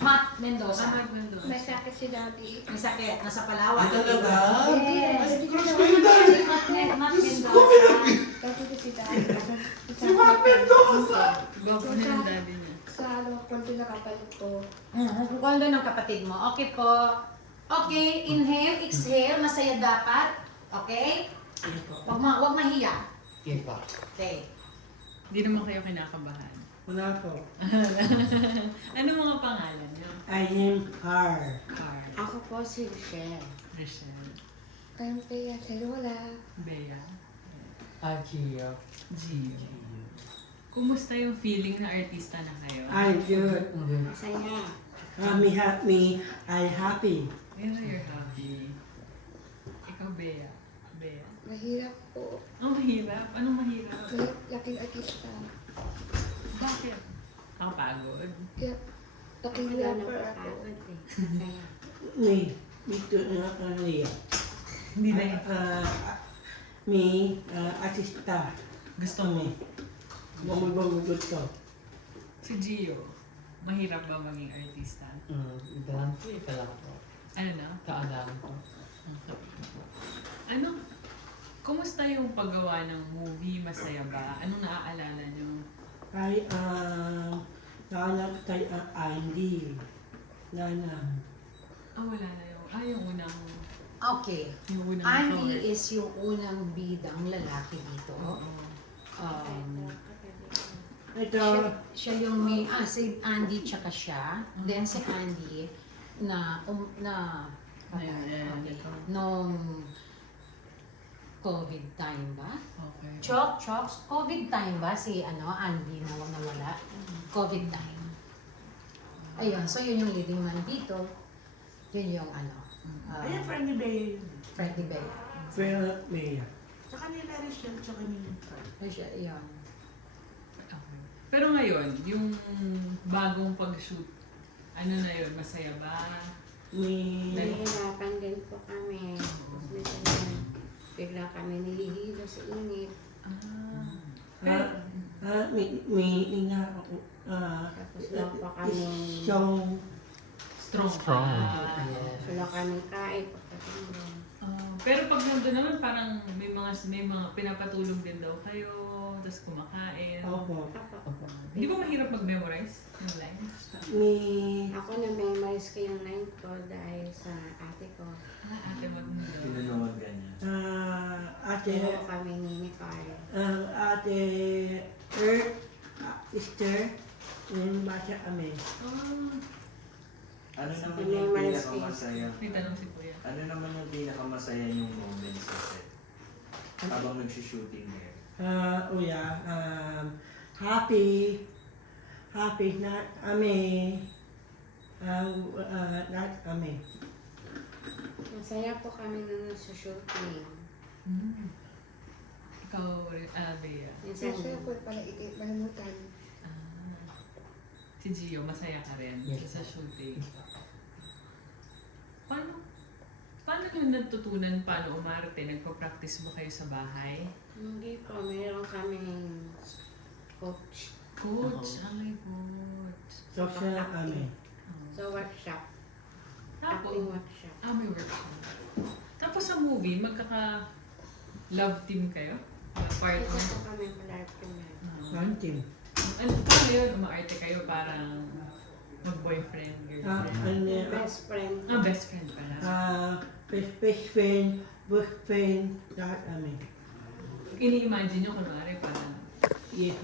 Matt Mendoza. May sakit si Daddy. May sakit. Nasa Palawan. Ay, talaga? Yes. Ay, crush ko yung dali. Matt Diyos Mendoza. ko, pinag- Dati ko si Daddy. Si Juan Mendoza! Gwapo na yung daddy niya. Sa ano, kung pinakapalit ko. Kondo ng kapatid mo. Okay po. Okay, inhale, exhale. Masaya dapat. Okay? Wag mahiya. Okay pa. Okay. Hindi naman kayo kinakabahan. Wala po. Ano mga pangalan niyo? I am Car. Carl, Ako po si Rochelle. Rochelle, Kaya si Lola. Bea, Gio. Gio. Kumusta yung feeling na artista na kayo? I'm good. Masaya. I happy. Pero you're happy. Ikaw, Bea. Bea. Mahirap po. Ang mahirap. Anong mahirap? Mahirap laking artista. Bakit? Nakapagod. Kaya laking rapper ako. Me, dito na kaniya. Hindi na yun. Artista. Gusto mo. Me. Bumubog gusto. Si Gio, mahirap ba maging artista? Dance pa lang po. Ano na? Kaalam ko. Ano? Kumusta yung paggawa ng movie? Masaya ba? Anong naaalala niyo? Ay, nanak kay Andy. Nana. Wala na yung... yung unang... Okay. Yung unang Andy is yung unang bidang lalaki dito. Ito, Siya yung may, si Andy tsaka siya. Then si Andy na Ayan, ito. nung COVID time ba? Okay. Chokes, COVID time ba si Andy na nawala? COVID time. Ayun, so yun yung leading man dito. Yun yung Ayan, Friendly Bay. Freddie Bell. Fair Mayor. Tsaka nila Rachel, tsaka ni Yun. Okay. Pero ngayon, yung bagong pag-shoot, ano na yun? Masaya ba? Nahihirapan din po kami. Tapos minsan bigla kami nilihilo sa init. Tapos lang pa kami Strong. wala kami kain pagkatapos. Pero pag nandun naman, parang may mga pinapatulong din daw kayo, tapos kumakain. Opo. Hindi ba mahirap mag-memorize ng lines? Ako na-memorize ko yung line ko dahil sa ate ko. Ate mo din daw. Tinulungan ka niya. Ate, Puro kami ni Carl. ate sister, yung bata kami. Ano Sa naman yung memories pinakamasaya? May tanong si Kuya. Ano naman yung pinakamasaya yung moment sa set? Habang nagsushooting ngayon? Happy na kami. Not kami. Masaya po kami nung nasa-shooting. Ikaw, Bea. Minsan, pala malimutan. Si Gio, masaya ka rin sa shooting. Paano nyo natutunan paano umarte? Nagpa-practice ba kayo sa bahay? hindi po, mayroon kaming coach. Coach, may coach. Social na kami. So, workshop. Tapos, Acting workshop. may workshop. Tapos sa movie, magkaka-love team kayo? Partner? Ito po kami palagay. One team. Paano yun? Umaarte kayo parang mag-boyfriend, girlfriend? Best friend. Best friend pala. Best friend, lahat kami. Ini-imagine nyo kunwari parang Yes.